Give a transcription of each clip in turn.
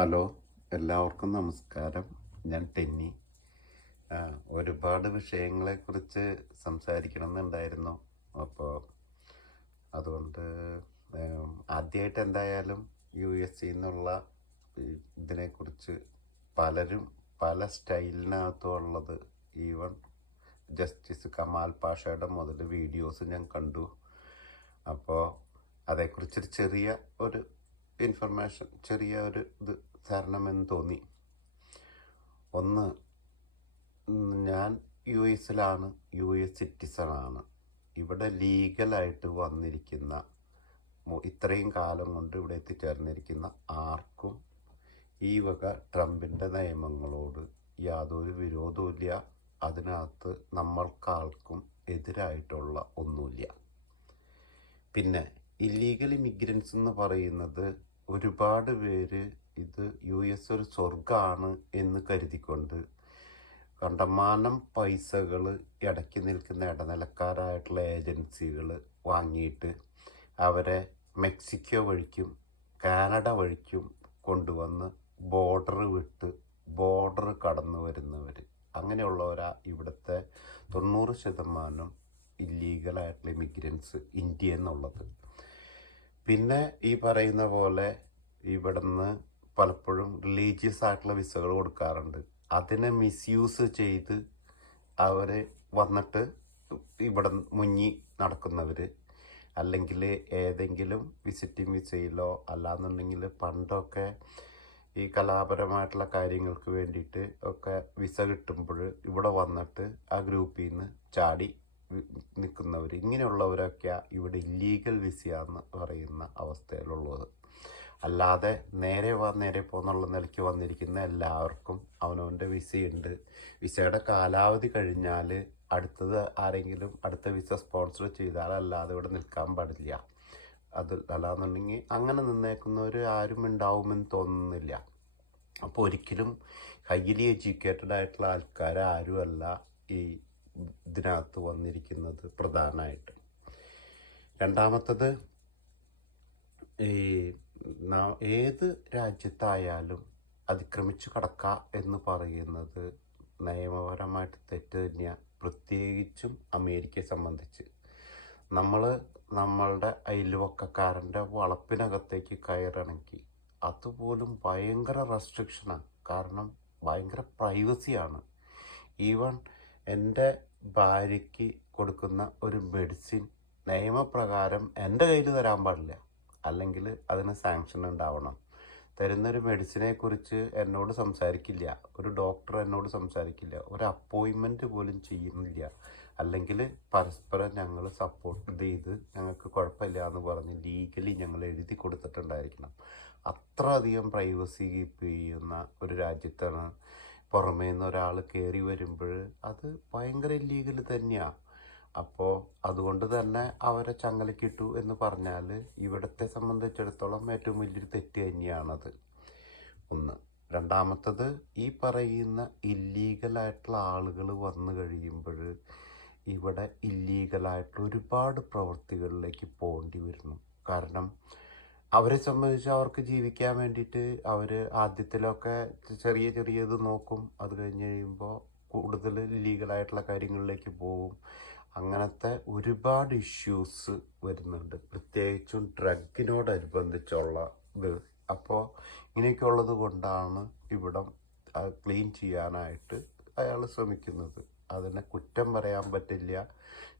Hello, എല്ലാവർക്കും നമസ്കാരം. ഞാൻ ടെന്നി. ഒരുപാട് വിഷയങ്ങളെക്കുറിച്ച് സംസാരിക്കണം എന്നുണ്ടായിരുന്നു. അപ്പോൾ അതുകൊണ്ട് ആദ്യമായിട്ട് എന്തായാലും US നിന്നുള്ള ഇതിനെക്കുറിച്ച് പലരും പല സ്റ്റൈലിനകത്തുള്ളത്, ഈവൻ ജസ്റ്റിസ് കമാൽ പാഷയുടെ മുതൽ വീഡിയോസ് ഞാൻ കണ്ടു. അപ്പോൾ അതേക്കുറിച്ചൊരു ചെറിയ ഒരു ഇൻഫർമേഷൻ, ചെറിയ ഒരു ഇത് തരണമെന്ന് തോന്നി. ഒന്ന്, ഞാൻ US സിറ്റിസണാണ്. ഇവിടെ ലീഗലായിട്ട് വന്നിരിക്കുന്ന, ഇത്രയും കാലം കൊണ്ട് ഇവിടെ എത്തിച്ചേർന്നിരിക്കുന്ന ആർക്കും ഈ വക ട്രംപിൻ്റെ നിയമങ്ങളോട് യാതൊരു വിരോധവുമില്ല. അതിനകത്ത് നമ്മൾക്കാർക്കും എതിരായിട്ടുള്ള ഒന്നുമില്ല. പിന്നെ ഇല്ലീഗൽ ഇമിഗ്രൻസ് എന്ന് പറയുന്നത്, ഒരുപാട് പേര് ഇത് US ഒരു സ്വർഗമാണ് എന്ന് കരുതിക്കൊണ്ട് കണ്ടമാനം പൈസകൾ ഇടയ്ക്ക് നിൽക്കുന്ന ഇടനിലക്കാരായിട്ടുള്ള ഏജൻസികൾ വാങ്ങിയിട്ട് അവരെ മെക്സിക്കോ വഴിക്കും കാനഡ വഴിക്കും കൊണ്ടുവന്ന് ബോർഡർ കടന്നു വരുന്നവർ, അങ്ങനെയുള്ളവരാ ഇവിടുത്തെ 90% ഇല്ലീഗലായിട്ടുള്ള ഇമിഗ്രൻസ് ഇന്ത്യ എന്നുള്ളത്. പിന്നെ ഈ പറയുന്ന പോലെ ഇവിടുന്ന് പലപ്പോഴും റിലീജിയസ് ആയിട്ടുള്ള വിസകൾ കൊടുക്കാറുണ്ട്. അതിനെ മിസ്യൂസ് ചെയ്ത് അവർ വന്നിട്ട് ഇവിടെ മുങ്ങി നടക്കുന്നവർ, അല്ലെങ്കിൽ ഏതെങ്കിലും വിസിറ്റിംഗ് വിസയിലോ അല്ലാന്നുണ്ടെങ്കിൽ പണ്ടൊക്കെ ഈ കലാപരമായിട്ടുള്ള കാര്യങ്ങൾക്ക് വേണ്ടിയിട്ട് ഒക്കെ വിസ കിട്ടുമ്പോൾ ഇവിടെ വന്നിട്ട് ആ ഗ്രൂപ്പിൽ നിന്ന് ചാടി നിൽക്കുന്നവർ, ഇങ്ങനെയുള്ളവരൊക്കെ ഇവിടെ ഇല്ലീഗൽ വിസയാന്ന് പറയുന്ന അവസ്ഥയിലുള്ളത്. അല്ലാതെ നേരെ പോന്നുള്ള നിലയ്ക്ക് വന്നിരിക്കുന്ന എല്ലാവർക്കും അവനവൻ്റെ വിസയുണ്ട്. വിസയുടെ കാലാവധി കഴിഞ്ഞാൽ അടുത്തത് ആരെങ്കിലും അടുത്ത വിസ സ്പോൺസർ ചെയ്താൽ അല്ലാതെ ഇവിടെ നിൽക്കാൻ പാടില്ല. അത് അല്ലാന്നുണ്ടെങ്കിൽ അങ്ങനെ നിന്നേക്കുന്നവർ ആരും ഉണ്ടാവുമെന്ന് തോന്നുന്നില്ല. അപ്പോൾ ഒരിക്കലും ഹൈലി എഡ്യൂക്കേറ്റഡ് ആയിട്ടുള്ള ആൾക്കാർ ആരുമല്ല ഈ ഇതിനകത്ത് വന്നിരിക്കുന്നത് പ്രധാനമായിട്ട്. രണ്ടാമത്തത്, ഈ ഏത് രാജ്യത്തായാലും അതിക്രമിച്ചു കടക്കുക എന്ന് പറയുന്നത് നിയമപരമായിട്ട് തെറ്റ് തന്നെയാണ്. പ്രത്യേകിച്ചും അമേരിക്കയെ സംബന്ധിച്ച് നമ്മളുടെ അയൽവക്കക്കാരൻ്റെ വളപ്പിനകത്തേക്ക് കയറണമെങ്കിൽ അതുപോലും ഭയങ്കര റെസ്ട്രിക്ഷനാണ്. കാരണം ഭയങ്കര പ്രൈവസിയാണ്. ഈവൻ എൻ്റെ ഭാര്യയ്ക്ക് കൊടുക്കുന്ന ഒരു മെഡിസിൻ നിയമപ്രകാരം എൻ്റെ കയ്യിൽ തരാൻ പാടില്ല, അല്ലെങ്കിൽ അതിന് സാങ്ഷൻ ഉണ്ടാവണം. തരുന്നൊരു മെഡിസിനെ കുറിച്ച് എന്നോട് സംസാരിക്കില്ല, ഒരു ഡോക്ടർ എന്നോട് സംസാരിക്കില്ല, ഒരു അപ്പോയിൻമെൻറ്റ് പോലും ചെയ്യുന്നില്ല. അല്ലെങ്കിൽ പരസ്പരം ഞങ്ങൾ സപ്പോർട്ട് ചെയ്ത് ഞങ്ങൾക്ക് കുഴപ്പമില്ല എന്ന് പറഞ്ഞ് ലീഗലി ഞങ്ങൾ എഴുതി കൊടുത്തിട്ടുണ്ടായിരിക്കണം. അത്ര അധികം പ്രൈവസി കീപ്പ് ചെയ്യുന്ന ഒരു രാജ്യത്താണ് പുറമേ നിന്ന് ഒരാൾ കയറി വരുമ്പോൾ അത് ഭയങ്കര ഇല്ലീഗൽ തന്നെയാണ്. അപ്പോൾ അതുകൊണ്ട് തന്നെ അവരെ ചങ്ങലക്കിട്ടു എന്ന് പറഞ്ഞാൽ ഇവിടത്തെ സംബന്ധിച്ചിടത്തോളം ഏറ്റവും വലിയൊരു തെറ്റ് തന്നെയാണത്. ഒന്ന്. രണ്ടാമത്തത്, ഈ പറയുന്ന ഇല്ലീഗലായിട്ടുള്ള ആളുകൾ വന്നു കഴിയുമ്പോൾ ഇവിടെ ഇല്ലീഗലായിട്ടുള്ള ഒരുപാട് പ്രവൃത്തികളിലേക്ക് പോകേണ്ടി വരുന്നു. കാരണം അവരെ സംബന്ധിച്ച് അവർക്ക് ജീവിക്കാൻ വേണ്ടിയിട്ട് അവർ ആദ്യത്തിലൊക്കെ ചെറിയത് നോക്കും. അത് കഴിഞ്ഞ് കഴിയുമ്പോൾ കൂടുതൽ ലീഗലായിട്ടുള്ള കാര്യങ്ങളിലേക്ക് പോകും. അങ്ങനത്തെ ഒരുപാട് ഇഷ്യൂസ് വരുന്നുണ്ട്, പ്രത്യേകിച്ചും ഡ്രഗിനോടനുബന്ധിച്ചുള്ള ഇത്. അപ്പോൾ ഇങ്ങനെയൊക്കെ ഉള്ളത് കൊണ്ടാണ് ഇവിടം ക്ലീൻ ചെയ്യാനായിട്ട് അയാൾ ശ്രമിക്കുന്നത്. അതിനെ കുറ്റം പറയാൻ പറ്റില്ല.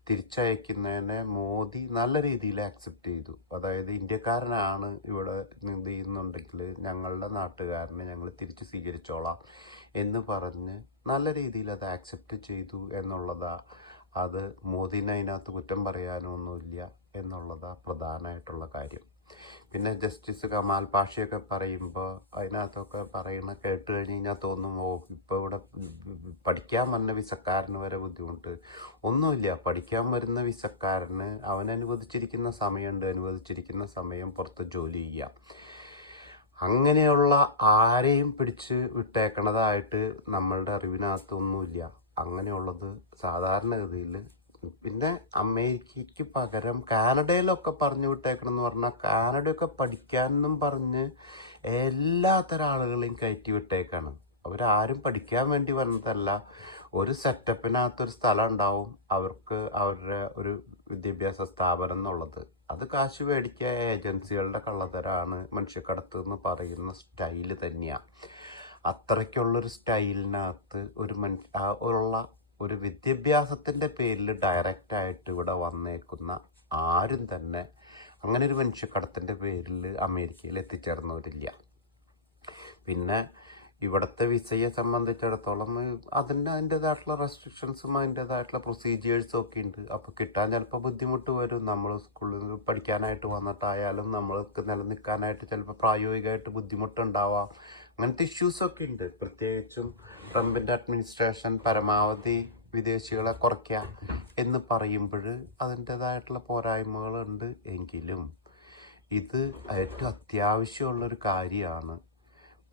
തിരിച്ചയക്കുന്നതിനെ മോദി നല്ല രീതിയിൽ ആക്സെപ്റ്റ് ചെയ്തു. അതായത് ഇന്ത്യക്കാരനാണ് ഇവിടെ ഇത് ചെയ്യുന്നുണ്ടെങ്കിൽ ഞങ്ങളുടെ നാട്ടുകാരനെ ഞങ്ങൾ തിരിച്ച് സ്വീകരിച്ചോളാം എന്ന് പറഞ്ഞ് നല്ല രീതിയിൽ അത് ആക്സെപ്റ്റ് ചെയ്തു എന്നുള്ളതാണ്. അത് മോദിനെ അതിനകത്ത് കുറ്റം പറയാനൊന്നുമില്ല എന്നുള്ളതാണ് പ്രധാനമായിട്ടുള്ള കാര്യം. പിന്നെ ജസ്റ്റിസ് കമാൽ പാഷയൊക്കെ പറയുമ്പോൾ അതിനകത്തൊക്കെ കേട്ട് കഴിഞ്ഞാൽ തോന്നും, ഇപ്പോൾ ഇവിടെ പഠിക്കാൻ വന്ന വിസക്കാരന് വരെ ബുദ്ധിമുട്ട്. ഒന്നുമില്ല, പഠിക്കാൻ വരുന്ന വിസക്കാരന് അനുവദിച്ചിരിക്കുന്ന സമയം പുറത്ത് ജോലി ചെയ്യാം. അങ്ങനെയുള്ള ആരെയും പിടിച്ച് വിട്ടേക്കണതായിട്ട് നമ്മളുടെ അറിവിനകത്തൊന്നുമില്ല. അങ്ങനെയുള്ളത് സാധാരണഗതിയിൽ. പിന്നെ അമേരിക്കയ്ക്ക് പകരം കാനഡയിലൊക്കെ പറഞ്ഞു വിട്ടേക്കണം എന്ന് പറഞ്ഞാൽ കാനഡയൊക്കെ പഠിക്കാനെന്നും പറഞ്ഞ് എല്ലാത്തരം ആളുകളെയും കയറ്റി വിട്ടേക്കാണ്. അവരാരും പഠിക്കാൻ വേണ്ടി വന്നതല്ല. ഒരു സെറ്റപ്പിനകത്തൊരു സ്ഥലം ഉണ്ടാവും അവർക്ക്, അവരുടെ ഒരു വിദ്യാഭ്യാസ സ്ഥാപനം എന്നുള്ളത്. അത് കാശ് മേടിക്കുക, ഏജൻസികളുടെ കള്ളത്തരാണ് മനുഷ്യക്കടത്ത് എന്ന് പറയുന്ന സ്റ്റൈല് തന്നെയാണ്. അത്രയ്ക്കുള്ളൊരു സ്റ്റൈലിനകത്ത് ഉള്ള ഒരു വിദ്യാഭ്യാസത്തിൻ്റെ പേരിൽ ഡയറക്റ്റായിട്ട് ഇവിടെ വന്നേക്കുന്ന ആരും തന്നെ അങ്ങനെ ഒരു മനുഷ്യക്കടത്തിൻ്റെ പേരിൽ അമേരിക്കയിൽ എത്തിച്ചേർന്നവരില്ല. പിന്നെ ഇവിടുത്തെ വിസയെ സംബന്ധിച്ചിടത്തോളം അതിൻ്റേതായിട്ടുള്ള റെസ്ട്രിക്ഷൻസും അതിൻ്റേതായിട്ടുള്ള പ്രൊസീജിയേഴ്സും ഒക്കെ ഉണ്ട്. അപ്പോൾ കിട്ടാൻ ചിലപ്പോൾ ബുദ്ധിമുട്ട് വരും. നമ്മൾ സ്കൂളിൽ പഠിക്കാനായിട്ട് വന്നിട്ടായാലും നമ്മൾക്ക് നിലനിൽക്കാനായിട്ട് ചിലപ്പോൾ പ്രായോഗികമായിട്ട് ബുദ്ധിമുട്ടുണ്ടാവാം. അങ്ങനത്തെ ഇഷ്യൂസൊക്കെ ഉണ്ട്. പ്രത്യേകിച്ചും ട്രംപിൻ്റെ അഡ്മിനിസ്ട്രേഷൻ പരമാവധി വിദേശികളെ കുറയ്ക്കുക എന്ന് പറയുമ്പോൾ അതിൻ്റേതായിട്ടുള്ള പോരായ്മകളുണ്ട്. എങ്കിലും ഇത് ഏറ്റവും അത്യാവശ്യമുള്ളൊരു കാര്യമാണ്.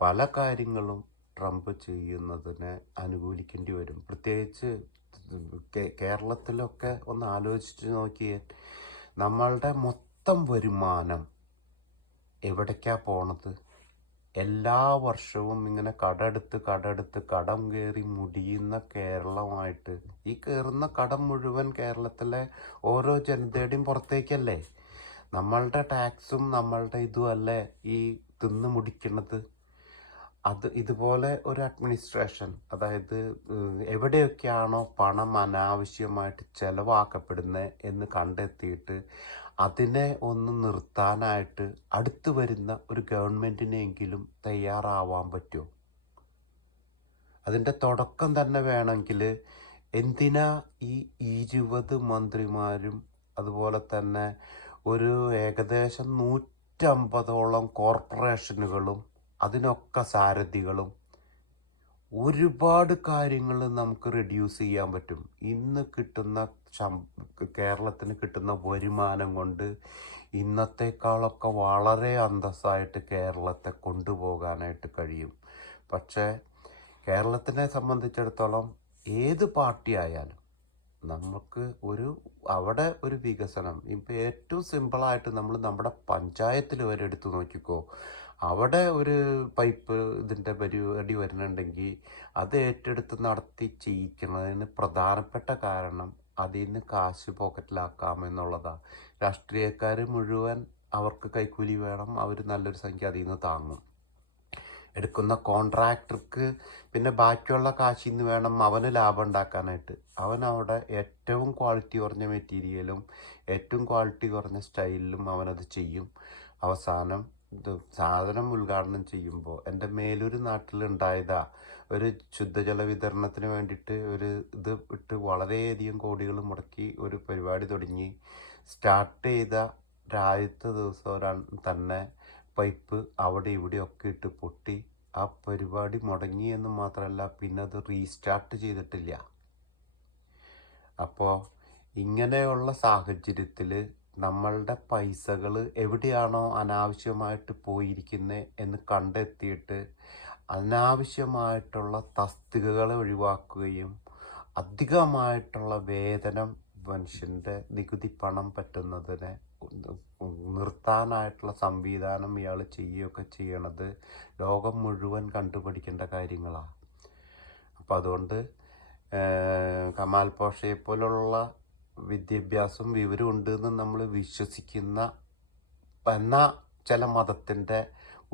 പല കാര്യങ്ങളും ട്രംപ് ചെയ്യുന്നതിനെ അനുകൂലിക്കേണ്ടി വരും. പ്രത്യേകിച്ച് കേരളത്തിലൊക്കെ ഒന്ന് ആലോചിച്ച് നോക്കിയേ, നമ്മളുടെ മൊത്തം വരുമാനം എവിടേക്കാ പോണത്? എല്ലാ വർഷവും ഇങ്ങനെ കടം കയറി മുടിയുന്ന കേരളമായിട്ട് ഈ കയറുന്ന കടം മുഴുവൻ കേരളത്തിലെ ഓരോ ജനതയുടെയും പുറത്തേക്കല്ലേ? നമ്മളുടെ ടാക്സും നമ്മളുടെ ഇതും അല്ലേ ഈ തിന്ന് മുടിക്കുന്നത്? ഇതുപോലെ ഒരു അഡ്മിനിസ്ട്രേഷൻ, അതായത് എവിടെയൊക്കെയാണോ പണം അനാവശ്യമായിട്ട് ചെലവാക്കപ്പെടുന്നത് എന്ന് കണ്ടെത്തിയിട്ട് അതിനെ ഒന്ന് നിർത്താനായിട്ട് അടുത്ത് വരുന്ന ഒരു ഗവൺമെൻറ്റിനെങ്കിലും തയ്യാറാവാൻ പറ്റുമോ? അതിൻ്റെ തുടക്കം തന്നെ വേണമെങ്കിൽ എന്തിനാ ഈ 20 മന്ത്രിമാരും അതുപോലെ തന്നെ ഒരു ഏകദേശം 150ഓളം കോർപ്പറേഷനുകളും അതിനൊക്കെ സാരഥികളും? ഒരുപാട് കാര്യങ്ങൾ നമുക്ക് റെഡ്യൂസ് ചെയ്യാൻ പറ്റും. ഇന്ന് കിട്ടുന്ന കേരളത്തിന് കിട്ടുന്ന വരുമാനം കൊണ്ട് ഇന്നത്തേക്കാളൊക്കെ വളരെ അന്തസ്സായിട്ട് കേരളത്തെ കൊണ്ടുപോകാനായിട്ട് കഴിയും. പക്ഷേ കേരളത്തിനെ സംബന്ധിച്ചിടത്തോളം ഏത് പാർട്ടി ആയാലും നമുക്ക് അവിടെ ഒരു വികസനം, ഇപ്പം ഏറ്റവും സിമ്പിളായിട്ട് നമ്മൾ നമ്മുടെ പഞ്ചായത്തിൽ വരെ എടുത്ത് നോക്കിക്കോ. അവിടെ ഒരു പൈപ്പ് ഇതിൻ്റെ പരിപാടി വരുന്നുണ്ടെങ്കിൽ അത് ഏറ്റെടുത്ത് നടത്തി ചെയ്യിക്കുന്നതിന് പ്രധാനപ്പെട്ട കാരണം അതിൽ നിന്ന് കാശ് പോക്കറ്റിലാക്കാമെന്നുള്ളതാണ്. രാഷ്ട്രീയക്കാർ മുഴുവൻ അവർക്ക് കൈക്കൂലി വേണം, അവർ നല്ലൊരു സംഖ്യ അതിൽ നിന്ന് താങ്ങും. എടുക്കുന്ന കോൺട്രാക്ടർക്ക് പിന്നെ ബാക്കിയുള്ള കാശിൽ നിന്ന് വേണം അവന് ലാഭം ഉണ്ടാക്കാനായിട്ട്. അവനവിടെ ഏറ്റവും ക്വാളിറ്റി കുറഞ്ഞ മെറ്റീരിയലും ഏറ്റവും ക്വാളിറ്റി കുറഞ്ഞ സ്റ്റൈലിലും അവനത് ചെയ്യും. അവസാനം സാധനം ഉദ്ഘാടനം ചെയ്യുമ്പോൾ എൻ്റെ മേലൂർ നാട്ടിലുണ്ടായതാ ഒരു ശുദ്ധജല വിതരണത്തിന് വേണ്ടിയിട്ട് ഒരു ഇത് ഇട്ട് വളരെയധികം കോടികൾ മുടക്കി ഒരു പരിപാടി തുടങ്ങി. സ്റ്റാർട്ട് ചെയ്ത ആദ്യത്തെ ദിവസം തന്നെ പൈപ്പ് അവിടെ ഇവിടെയൊക്കെ ഇട്ട് പൊട്ടി. ആ പരിപാടി മുടങ്ങി എന്ന് മാത്രമല്ല, പിന്നെ അത് റീസ്റ്റാർട്ട് ചെയ്തിട്ടില്ല. അപ്പോൾ ഇങ്ങനെയുള്ള സാഹചര്യത്തിൽ നമ്മളുടെ പൈസകൾ എവിടെയാണോ അനാവശ്യമായിട്ട് പോയിരിക്കുന്നത് എന്ന് കണ്ടെത്തിയിട്ട് അനാവശ്യമായിട്ടുള്ള തസ്തികകളെ ഒഴിവാക്കുകയും അധികമായിട്ടുള്ള വേതനം മനുഷ്യൻ്റെ നികുതി പണം പറ്റുന്നതിനെ നിർത്താനായിട്ടുള്ള സംവിധാനം ഇയാൾ ചെയ്യുകയൊക്കെ ചെയ്യണത് ലോകം മുഴുവൻ കണ്ടുപിടിക്കേണ്ട കാര്യങ്ങളാണ്. അപ്പോൾ അതുകൊണ്ട് കമാൽ പോഷയെ പോലുള്ള വിദ്യാഭ്യാസം വിവരം ഉണ്ടെന്ന് നമ്മൾ വിശ്വസിക്കുന്ന എന്നാൽ ചില മതത്തിൻ്റെ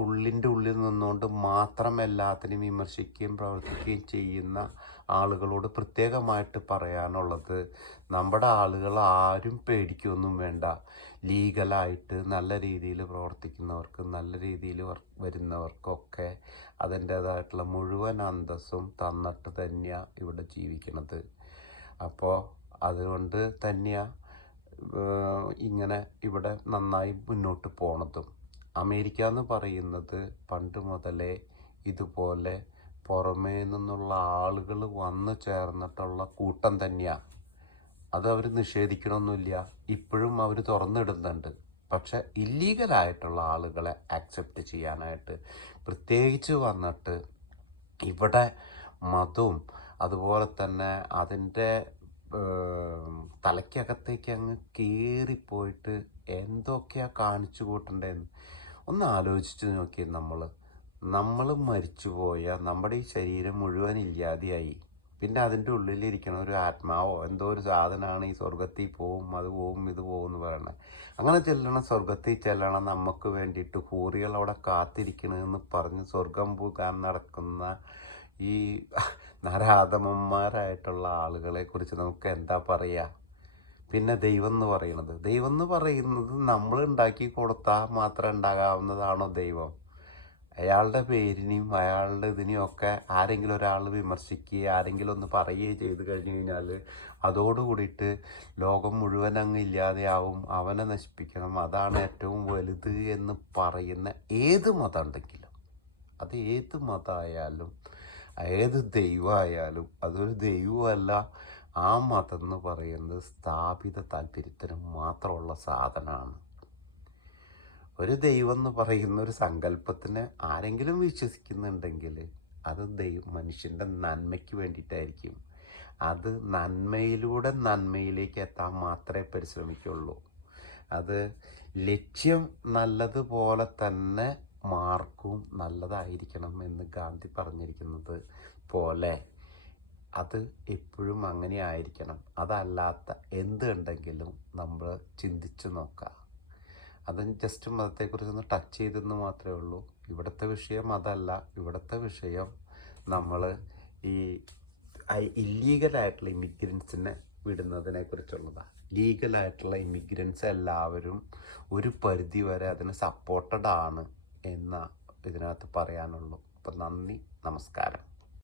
ഉള്ളിൽ നിന്നുകൊണ്ട് മാത്രം എല്ലാത്തിനും വിമർശിക്കുകയും പ്രവർത്തിക്കുകയും ചെയ്യുന്ന ആളുകളോട് പ്രത്യേകമായിട്ട് പറയാനുള്ളത്, നമ്മുടെ ആളുകൾ ആരും പേടിക്കൊന്നും വേണ്ട. ലീഗലായിട്ട് നല്ല രീതിയിൽ പ്രവർത്തിക്കുന്നവർക്ക്, നല്ല രീതിയിൽ വരുന്നവർക്കൊക്കെ അതിൻ്റേതായിട്ടുള്ള മുഴുവൻ അന്തസ്സും തന്നിട്ട് തന്നെയാണ് ഇവിടെ ജീവിക്കുന്നത്. അപ്പോൾ അതുകൊണ്ട് തന്നെയാണ് ഇങ്ങനെ ഇവിടെ നന്നായി മുന്നോട്ട് പോണതും. അമേരിക്ക എന്ന് പറയുന്നത് പണ്ട് മുതലേ ഇതുപോലെ പുറമേ നിന്നുള്ള ആളുകൾ വന്നു ചേർന്നിട്ടുള്ള കൂട്ടം തന്നെയാണ്. അത് അവർ നിഷേധിക്കണമൊന്നുമില്ല, ഇപ്പോഴും അവർ തുറന്നിടുന്നുണ്ട്. പക്ഷെ ഇല്ലീഗലായിട്ടുള്ള ആളുകളെ ആക്സെപ്റ്റ് ചെയ്യാനായിട്ട് പ്രത്യേകിച്ച് വന്നിട്ട് ഇവിടെ മതവും അതുപോലെ തന്നെ അതിൻ്റെ തലയ്ക്കകത്തേക്ക് അങ്ങ് കയറിപ്പോയിട്ട് എന്തൊക്കെയാണ് കാണിച്ചു കൂട്ടേണ്ടതെന്ന് ഒന്ന് ആലോചിച്ച് നോക്കി, നമ്മൾ മരിച്ചു പോയാൽ നമ്മുടെ ഈ ശരീരം മുഴുവൻ ഇല്ലാതെയായി. പിന്നെ അതിൻ്റെ ഉള്ളിലിരിക്കണ ഒരു ആത്മാവോ എന്തോ ഒരു സാധനമാണ് ഈ സ്വർഗത്തിൽ പോവും, അത് പോവും, ഇത് പോവും എന്ന് പറയണത്. അങ്ങനെ ചെല്ലണം, സ്വർഗത്തിൽ ചെല്ലണം, നമുക്ക് വേണ്ടിയിട്ട് ഹൂറികൾ അവിടെ കാത്തിരിക്കണമെന്ന് പറഞ്ഞ് സ്വർഗം പോകാൻ നടക്കുന്ന ഈ നരാധമന്മാരായിട്ടുള്ള ആളുകളെ കുറിച്ച് നമുക്ക് എന്താ പറയുക? പിന്നെ ദൈവം എന്ന് പറയുന്നത് നമ്മൾ ഉണ്ടാക്കി കൊടുത്താൽ മാത്രം ഉണ്ടാകാവുന്നതാണോ ദൈവം? അയാളുടെ പേരിനെയും അയാളുടെ ഇതിനെയും ഒക്കെ ആരെങ്കിലും ഒരാൾ വിമർശിക്കുകയോ ആരെങ്കിലും ഒന്ന് പറയുകയോ ചെയ്ത് കഴിഞ്ഞു കഴിഞ്ഞാൽ അതോടുകൂടിയിട്ട് ലോകം മുഴുവൻ അങ്ങ് ഇല്ലാതെയാവും, അവനെ നശിപ്പിക്കണം, അതാണ് ഏറ്റവും വലുത് എന്ന് പറയുന്ന ഏത് മതം ഉണ്ടെങ്കിലും, അത് ഏത് മതമായാലും ഏത് ദൈവമായാലും അതൊരു ദൈവമല്ല. ആ മതം എന്ന് പറയുന്നത് സ്ഥാപിത താല്പര്യത്തിന് മാത്രമുള്ള സാധനമാണ്. ഒരു ദൈവം എന്ന് പറയുന്ന ഒരു സങ്കല്പത്തിന് ആരെങ്കിലും വിശ്വസിക്കുന്നുണ്ടെങ്കിൽ അത് മനുഷ്യൻ്റെ നന്മയ്ക്ക് വേണ്ടിയിട്ടായിരിക്കും. അത് നന്മയിലൂടെ നന്മയിലേക്ക് എത്താൻ മാത്രമേ പരിശ്രമിക്കുള്ളൂ. അത് ലക്ഷ്യം നല്ലതുപോലെ തന്നെ മാർക്കും നല്ലതായിരിക്കണം എന്ന് ഗാന്ധി പറഞ്ഞിരിക്കുന്നത് പോലെ അത് എപ്പോഴും അങ്ങനെ ആയിരിക്കണം. അതല്ലാത്ത എന്തുണ്ടെങ്കിലും നമ്മൾ ചിന്തിച്ചു നോക്കുക. അത് ജസ്റ്റ് മതത്തെക്കുറിച്ചൊന്ന് ടച്ച് ചെയ്തെന്ന് മാത്രമേ ഉള്ളൂ. ഇവിടുത്തെ വിഷയം അതല്ല. ഇവിടുത്തെ വിഷയം നമ്മൾ ഈ ഇല്ലീഗലായിട്ടുള്ള ഇമിഗ്രൻസിനെ വിടുന്നതിനെ കുറിച്ചുള്ളതാണ്. ലീഗലായിട്ടുള്ള ഇമിഗ്രൻസ് എല്ലാവരും ഒരു പരിധി വരെ അതിന് സപ്പോർട്ടഡ് ആണ് എന്ന ഇതിനകത്ത് പറയാനുള്ളൂ. അപ്പം നന്ദി, നമസ്കാരം.